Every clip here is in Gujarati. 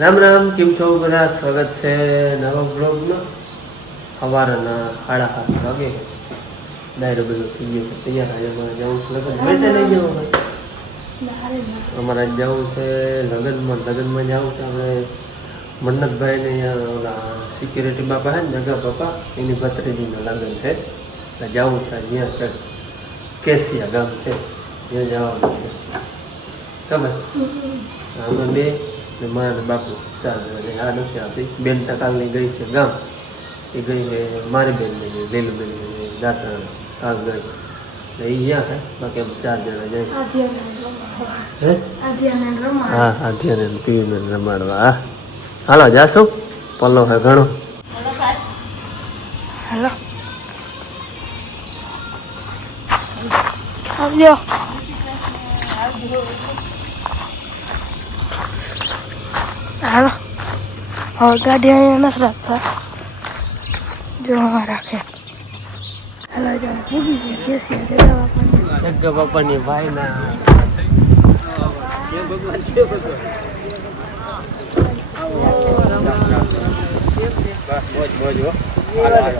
રામ રામ, કેમ છો બધા? સ્વાગત છે નવા બ્લોગનો. સવારના 7:30 વાગે ડાયરો બધો થઈ ગયો તૈયાર. આજે અમારે જવું છે લગ્ન બેટે નહીં જવું હોય. અમારે જવું છે લગ્નમાં જવું છે આપણે મન્નતભાઈને ઓલા સિક્યુરિટી બાપા છે ને જગા બાપા એની ભત્રીજીનું લગ્ન છે એટલે જવું છે. અહીંયા છે કેસિયા ગામ છે ત્યાં જવાનું છે. ખબર અમે બે ને મારા બાપુ 4 જણા. આ નથી આવતી બેન કાલની ગઈ છે ગામ. એ ગઈ છે મારી બેન લીલુબેન દાતા કાલ ગઈ એટલે એ અહીંયા છે. બાકી એમ 4 જણા જાય. હા આધ્યાને પીવીને રમાડવા. હા હાલો જાશું. પલ્લો હે ઘણો. હાલો આવજો. હાલો હવે ગાડી અહીંયા નથી રાખતા જો રાખે. હાલો જો પૂરી છે કેસિયા જગ્ગા બાપાની ભાઈના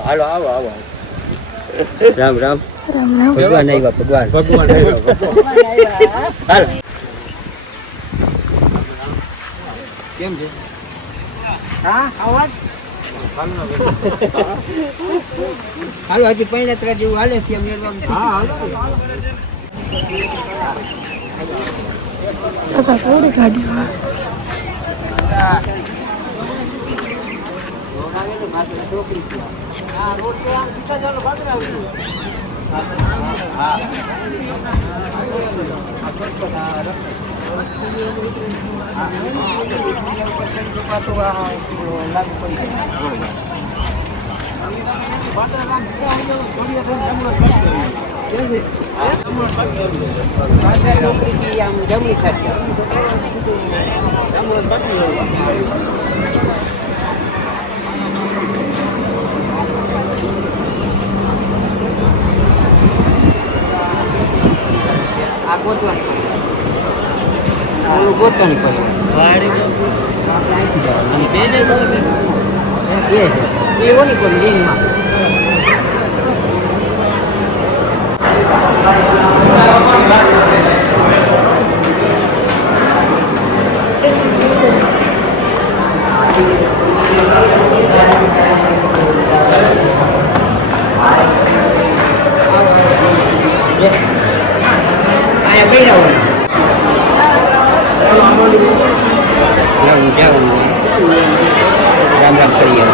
હાલો આવો આવો. રામ રામ. ભગવાન આવ્યા ભગવાન હાલ. કેમ છે? હા અવાજ હાલો હજી 35 જેવું હાલે છે. હા હાલો અસા પૂરી ગાડી આ ગોતવાની ગોતવાની પડે એ ઓની પડી રીંગમાં. અહીંયા બેઠા હોય જાઉં રામ રામ કરીએ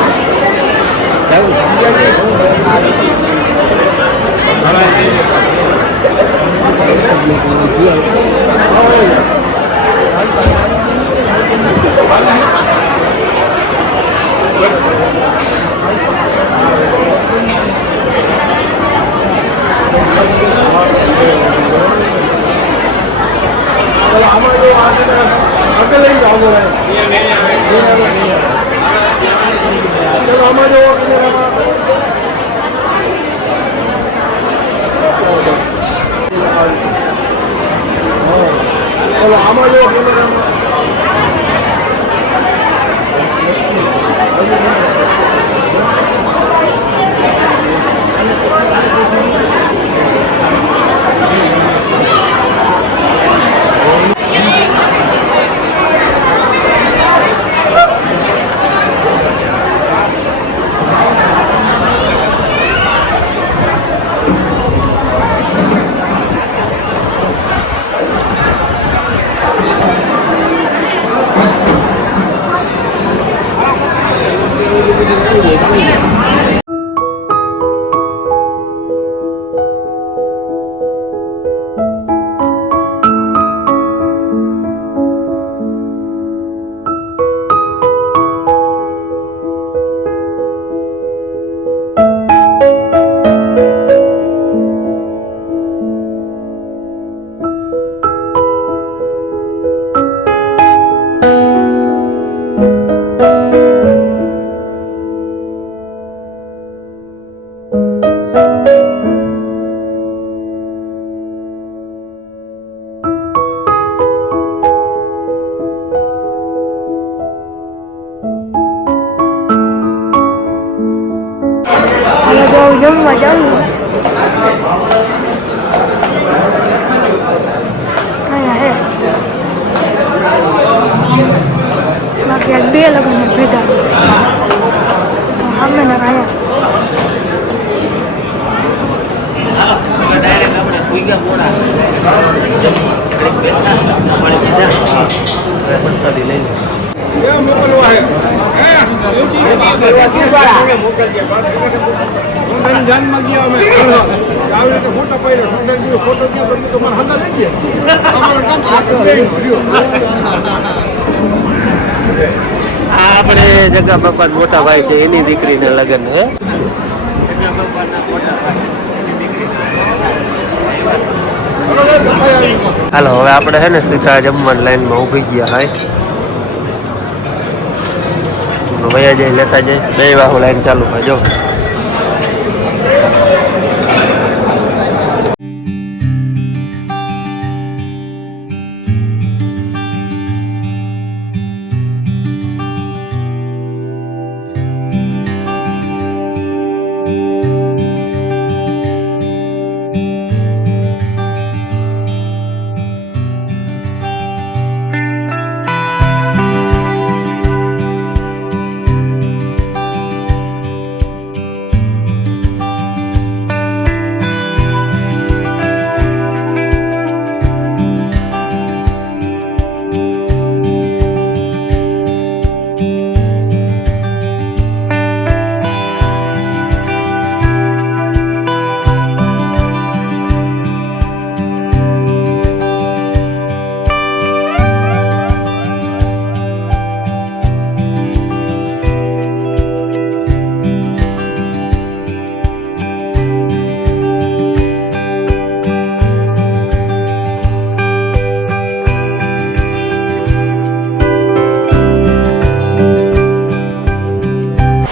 જમવા જવું અહીંયા હે બાકી આજ 2 લગ્ન ભેગા અમે ને અહીંયા આપણે જગા બાપા મોટા ભાઈ છે એની દીકરીના લગ્ન હે હાલો હવે આપણે હે ને સીધા જમવાની લાઈનમાં ઊભી ગયા હાય વયા જાય લેતા જાય 2 વાહુ લાઈન ચાલુ હોય જો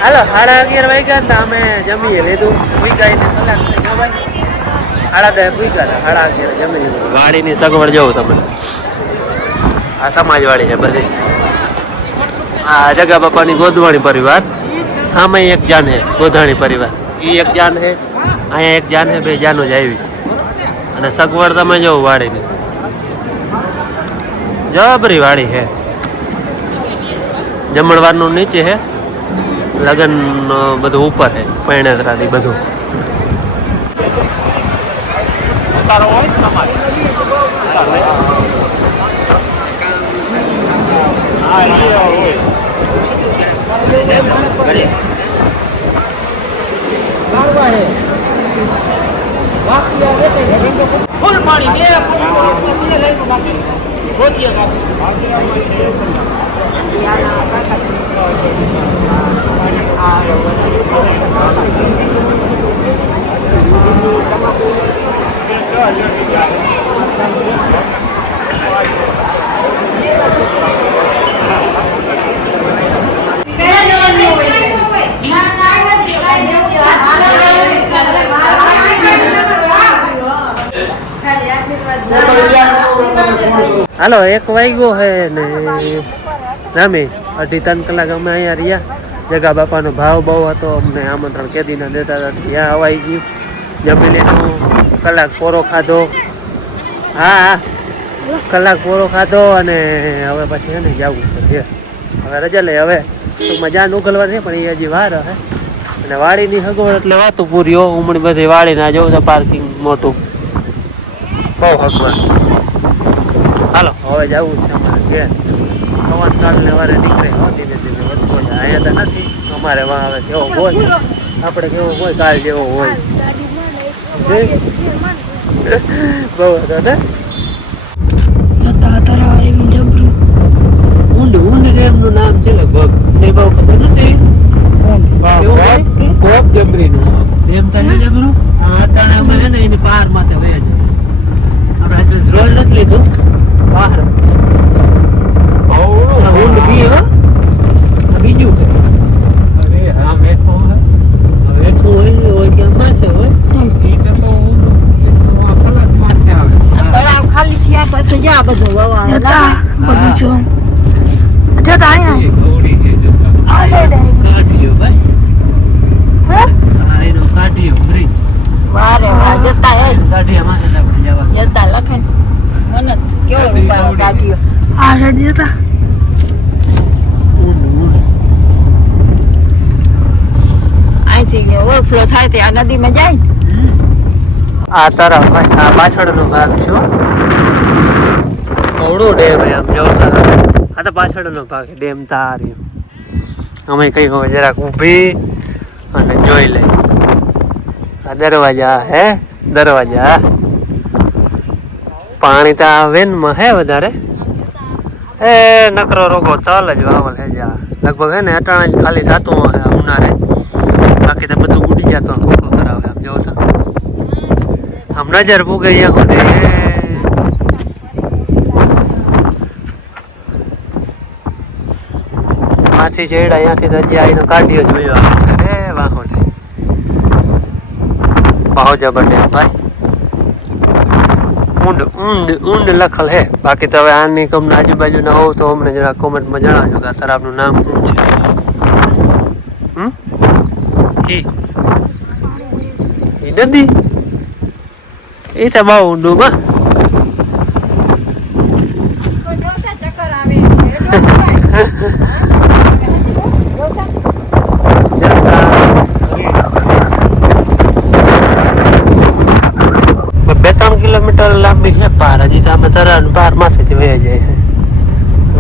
હાલો 11:30 વાગ્યા હતા અમે જમીએ લીધું ભૂખ્યા કલાક થઈ ગયો ભાઈ 11:30 ભૂખ્યા હતા 11:30 જમી લીધું વાડીની સગવડ જોઉં તમે આ સમાજવાડી છે બધી આ જગા બાપાની ગોદવાણી પરિવાર આમાં એક જાન છે ગોધાણી પરિવાર એ એક જાન છે અહીંયા એક જાન છે 2 જાનો જ આવી અને સગવડ તમે જોવો વાડીની જબરી વાડી છે જમણવારનું નીચે છે લગન બધું ઉપર છે પૈણેતરાથી બધું ફૂલ પાણી હાલો 1 વાગ્યો હે ને રામી 2.5-3 કલાક અમે અહીંયા રહ્યા જગા બાપાનો ભાવ બહુ હતો અમને આમંત્રણ કેદી ના દેતા હતા ત્યાં અવાઈ ગયું જમી લીધું કલાક પોરો ખાધો હા કલાક પોરો ખાધો અને હવે પછી છે ને જવું છે હવે રજા લઈ હવે ટૂંકમાં જાન ઉગલવાની પણ એ હજી વાર હે અને વાડીની સગવડ એટલે વાતું પૂરીઓ ઉમણી બધી વાડીના જોઉં છે પાર્કિંગ મોટું બહુ સગવડ હાલો હવે જવું છે અમારે ઘેર પવન કાલને વારે નીકળે ધીમે ધીમે વધતો જાય અહીંયા તો નથી અમારે વાં હવે જેવો હોય આપણે કેવો હોય કાલ જેવો હોય બહુ હતો ને ઊંડ ડેમનું નામ છે લગભગ ને બહુ ખબર નથી કોપ જબરીનું ડેમ થાય જબરું અટાણે અમે છે ને એની પાર માથે વહે છે આપણે રોલ નથી લીધું બહાર ઊંડ બી બીજું છે અરે હા બેઠું હોય ક્યાં માથે હોય ખાલી થયા પછી જા બધું બગીચો જતા અહીંયા આ સાઈડ કાઢ્યો ભાઈ હા એનો કાઢ્યો વારે વાહ જતા એ ગાડીમાં છે આપણે જવા જતા લખન મને કેવો ઉપાડો કાઢ્યો આ રેડી જતા અહીંથી ઓવરફ્લો થાય તે આ નદીમાં જાય આ તારા ભાઈ આ પાછળનો ભાગ છે કવડું ડેમ એમ જોતા આ તો પાછળનો ભાગ છે ડેમ તારી અમે કઈ હવે જરાક ઊભી અને જોઈ લે આ દરવાજા હે દરવાજા પાણી તો આ વેનમાં હે વધારે એ નકરો રોગો તલ જ વાવલ હે જા લગભગ હે ને અટાણા જ ખાલી થતું હોય ઉનાળે બાકી તો બધું ઉડી જતો ખોખો કરાવે આમ જોતા આમ નજર પૂગે અહીંયા સુધી માંથી ચેડા અહીંયાથી તો હજી આવીને કાઢ્યો જોયો અરે વાહો ભાવ જબર ડેમ ભાઈ ઊંડ લખલ હે બાકી તો હવે આની કમને આજુબાજુ ના હોવ તો અમને જરા કોમેન્ટમાં જણાવજો કે આ તળાવનું નામ શું છે કી એ નદી એ તો બહુ ઊંડું માં બે 3 કિલોમીટર લાંબી છે પાર હજી તો અમે તરાન પાર માંથી વહી જાય છે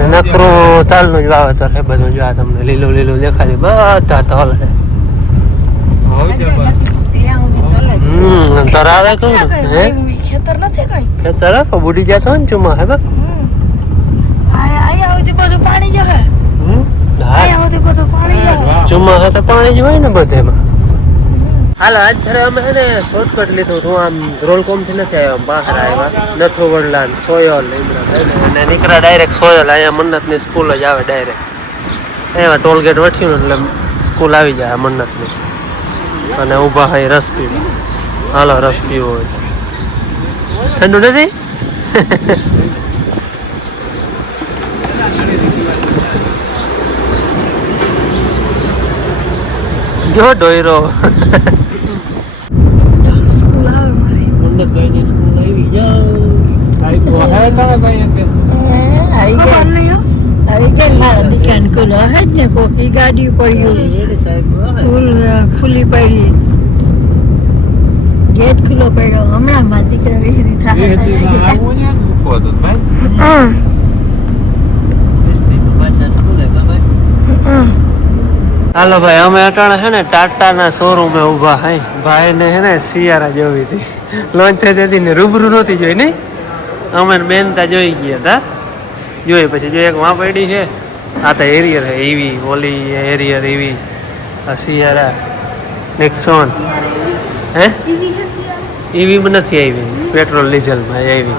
અને નકરું તાલનું જ વાવેતર છે બધું જો આ તમને લીલું લીલું દેખાડી બધા તલ છે તરાવે કયું હે ખેતર નથી કઈ ખેતર બુડી જતો ને ચુમા હે બા આયા સુધી બધું પાણી જ હે આયા સુધી બધું પાણી જ હે ચુમા હે તો પાણી જ હોય ને બધેમાં હાલ આજ ફરે અમે છે ને શોર્ટકટ લીધું હતું આમ ધ્રોલકોમ થી નથી આવ્યા બહાર આવ્યા નથુ વડલાન સોયલ અને નીકળ્યા ડાયરેક્ટ સોયલ અહીંયા મન્નતની સ્કૂલ જ આવે ડાયરેક્ટ એમાં ટોલગેટ વઠ્યું ને એટલે સ્કૂલ આવી જાય મન્નતની અને ઊભા હોય રસ પીવા હાલો રસ પીવો હોય ઠંડુ નથી જો ડોયરો સ્કૂલ આવે મારી મંડપભાઈની સ્કૂલ આવી જાઓ આવી ગયા મારા દુકાન ખુલ્લો હે જ ને કોફી ગાડી પડ્યું ખુલ્લી પડી ગેટ ખુલ્લો પડ્યો હમણાં મારા દીકરા વેરી હાલો ભાઈ અમે અટાણે છે ને ટાટાના શોરૂમે ઊભા હે ભાઈ ને હે ને સિયારા જોવી હતી લોન્ચ થઈ હતી ને રૂબરૂ નહોતી જોઈ નહીં અમે બેન તા જોઈ ગયા તા જોઈ પછી જો એક માં પડી છે આ તો એરિયર હે એવી ઓલી એરિયર એવી આ સિયારા નેક્સોન હે એવી નથી આવી પેટ્રોલ ડીઝલમાં આવી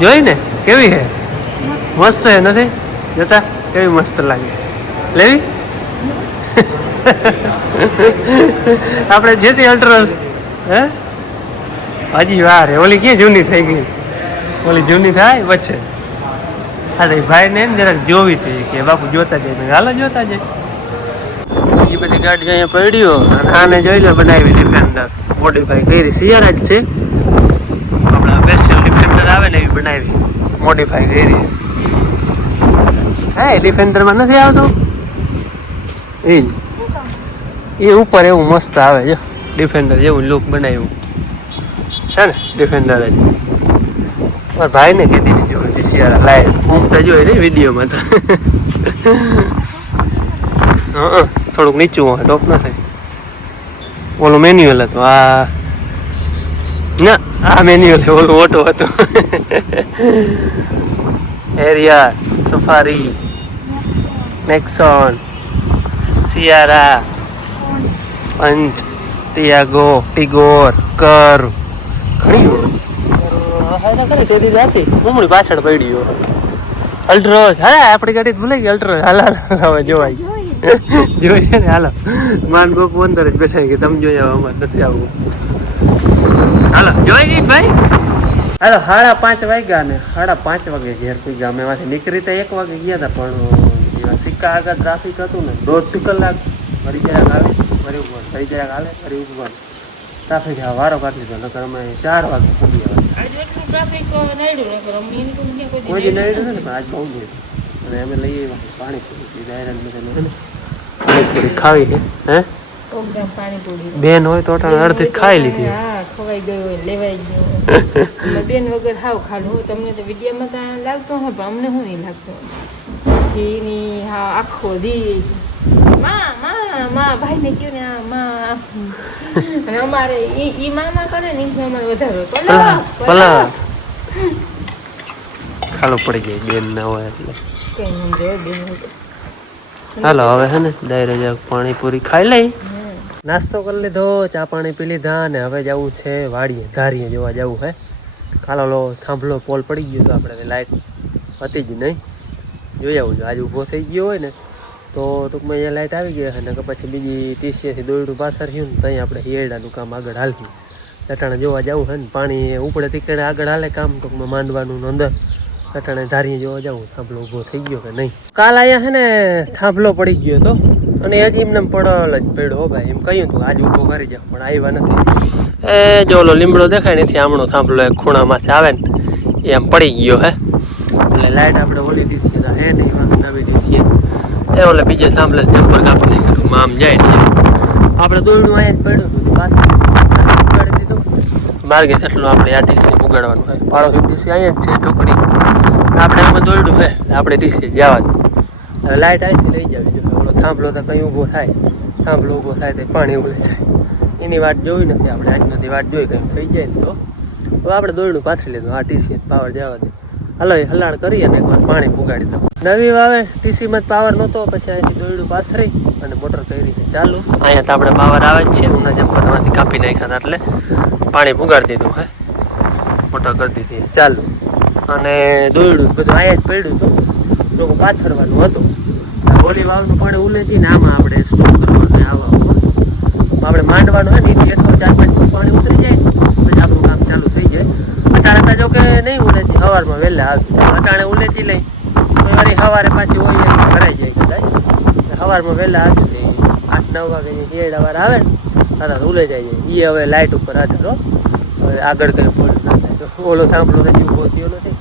જોઈ ને કેવી હે મસ્ત હે નથી જોતા કેવી મસ્ત લાગે લેવી આપણે જેથી અલ્ટ્રોસ હે હજી વાર હે ઓલી ક્યાં જૂની થઈ ગઈ ઓલી જૂની થાય વચ્ચે હા તો ભાઈ ને જરાક જોવી હતી કે બાપુ જોતા જાય હાલો જોતા જાય બીજી બધી ગાડી અહીંયા પડ્યો અને આને જોઈ લે બનાવી ડિફેન્ડર મોડિફાઈ કરી સિયારા જ છે આપણા સ્પેશિયલ ડિફેન્ડર આવે ને એવી બનાવી મોડિફાઈ કરી હે ડિફેન્ડરમાં નથી આવતું એ ઉપર એવું મસ્ત આવે જો ડિફેન્ડર જેવું લુક બનાવ્યું છે ને ડિફેન્ડર જ મારા ભાઈને કીધી ને જોઈ શિયાળા લાઈવ હું તો જોઈ ને વિડીયોમાં તો થોડુંક નીચું હોય ટોપ ન થાય ઓલું મેન્યુઅલ હતું આ ના આ મેન્યુઅલ ઓલું ઓટો હતો એરિયા સફારી નેક્સોન સિયારા પંચ ટિયાગો ટિગોર કર ઘણી કરે તેથી જાતી ઉમળી પાછળ પડ્યો અલ્ટ્રોસ હા આપણી ગાડી ભૂલાઈ ગઈ અલ્ટ્રોસ હાલ હવે જોવાય જોઈએ ને હાલો માન ગોપુ અંદર જ બેઠા કે તમે જોઈ આવો અમારે નથી આવવું હાલો જોઈ ગઈ ભાઈ હાલો 5:30 વાગ્યા ને 5:30 વાગે ઘેર પૂગ્યા અમે એમાંથી નીકળી તો 1 વાગે ગયા હતા પણ સિક્કા આગળ ટ્રાફિક હતું ને 1.5 કલાક ફરી જરાક આવે ફરી ઉપર ફરી જરાક હાલે ફરી ઉપર ટ્રાફિક વારો કાઢી દીધો નકર અમે 4 વાગે પહોંચી આવ્યા આજે એટલું ટ્રાફિક નાડ્યું નકર અમે એની કોઈ ક્યાં કોઈ કોઈ દી નહીં ને પણ આજ બહુ નહીં અને અમે લઈએ પાણીપુરી ડાયરા બધાને પાણીપુરી ખાવી છે હે પ્રોગ્રામ પાણીપુરી બેન હોય તો અટાણે અડધી ખાઈ લીધી હા ખવાઈ ગયો હોય લેવાઈ ગયો અમે બેન વગર હાવ ખાલું હું તમને તો વિડીયોમાં તો લાગતો હોય પણ અમને શું નહીં લાગતું પછી એની હા આખો દી માં ભાઈને કહ્યું ને માં અને અમારે ઈ મામા કરે ને એમ અમારે વધારે પલા ખાલો પડી જાય બેન ના હોય એટલે કઈ સમજો બેન હાલો હવે હે ને ડાયરેક્ટ પાણીપુરી ખાઈ લઈ નાસ્તો કરી લીધો ચા પાણી પી લીધા ને હવે જવું છે વાડીએ ધારીએ જોવા જવું હે કાલો લો થાંભલો પોલ પડી ગયો તો આપણે લાઈટ હતી જ નહીં જોઈ આવું આજે ઊભો થઈ ગયો હોય ને તો ટૂંકમાં અહીંયા લાઈટ આવી ગઈ અને પછી બીજી ટીસીએથી દોરડું પાછળ થયું ને ત્યાં આપણે હિયરડાનું કામ આગળ હાલ્યું લટાણે જોવા જવું હે ને પાણી ઉપડે તીકડે આગળ હાલે કામ ટૂંકમાં માંડવાનું અંદર લટાણે ધારીએ જોવા જવું થાંભલો ઊભો થઈ ગયો કે નહીં કાલ અહીંયા હે ને થાંભલો પડી ગયો હતો અને હજી એમને પડલ જ પડ્યો ભાઈ એમ કહ્યું હતું આજે ઊભો કરી જાવ પણ આવ્યા નથી એ જો ઓલો લીમડો દેખાય નથી આમણો થાંભલો એક ખૂણામાંથી આવે ને એ આમ પડી ગયો હે એટલે લાઈટ આપણે ઓલી ડીસી હે નહીં વાંધો નવી ડીસી એ ઓલે બીજે સાંભળે જમ્પર કાપી નાખ્યું આમ જાય ને આપણે દોરડું અહીંયા જ પડ્યું હતું પાછું ઉગાડી દીધું માર્ગે એટલું આપણે આ ડીસી ઉગાડવાનું હોય પાડો ડીસી અહીંયા જ છે ઢોકળી આપણે આમાં દોરડું હે આપણે ડીસી જવાનું હવે લાઈટ અહીંથી લઈ જાવી જોઈએ ઓલો થાંભલો તો કંઈ ઊભો થાય થાંભલો ઊભો થાય તો પાણી ઉડે જાય એની વાટ જોઈ નથી આપણે આજની વાટ જોઈ કંઈ થઈ જાય ને તો આપણે દોરડું પાથરી લીધું આ ટીસી પાવર જવા દે હલો હલાડ કરી અને એકવાર પાણી પુગાડી દઉં નવી વાવે ટીસીમાં જ પાવર નહોતો પછી અહીંથી દોરડું પાથરી અને મોટર કઈ રીતે ચાલુ અહીંયા તો આપણે પાવર આવે જ છે ઉના જમ્પરમાંથી કાપી નાખ્યા એટલે પાણી પુગાડી દીધું હે મોટર કરી દીધી ચાલુ અને દોરડું બધું અહીંયા જ પડ્યું હતું લોકો પાથરવાનું હતું ઓલી વાવનું પાણી ઉલેચી ને આમાં આપણે સ્ટોક કરવાનું આવા આપણે માંડવાનું હોય ને એથી એટલો 4-5 ફૂટ પાણી ઉતરી જાય પછી આપણું કામ ચાલુ થઈ જાય અટાણે જો કે નહીં ઉલેચી સવારમાં વહેલા આવતી અટાણે ઉલેચી લઈ તો વારી સવારે પાછી હોય એમ ભરાઈ જાય કદાચ સવારમાં વહેલા આવતી લઈ 8-9 વાગે શિયાળા વાર આવે ને તરત ઉલેચાઈ જાય એ હવે લાઇટ ઉપર આધારો હવે આગળ કંઈ ફોલ્ટ ના થાય ઓલો થાંભલો હજી ઊભો થયો નથી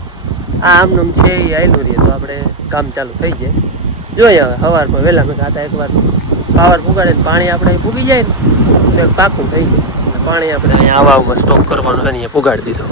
આ આમનું છે એ આવેલું રહીએ તો આપણે કામ ચાલુ થઈ જાય જોઈએ હવે સવારમાં વહેલા મેં ખાતા એકવાર પાવર પુગાડે ને પાણી આપણે પૂગી જાય ને તો એક પાકું થઈ જાય પાણી આપણે અહીંયા આવા સ્ટોક કરવાનું છે ને એ પુગાડી દીધો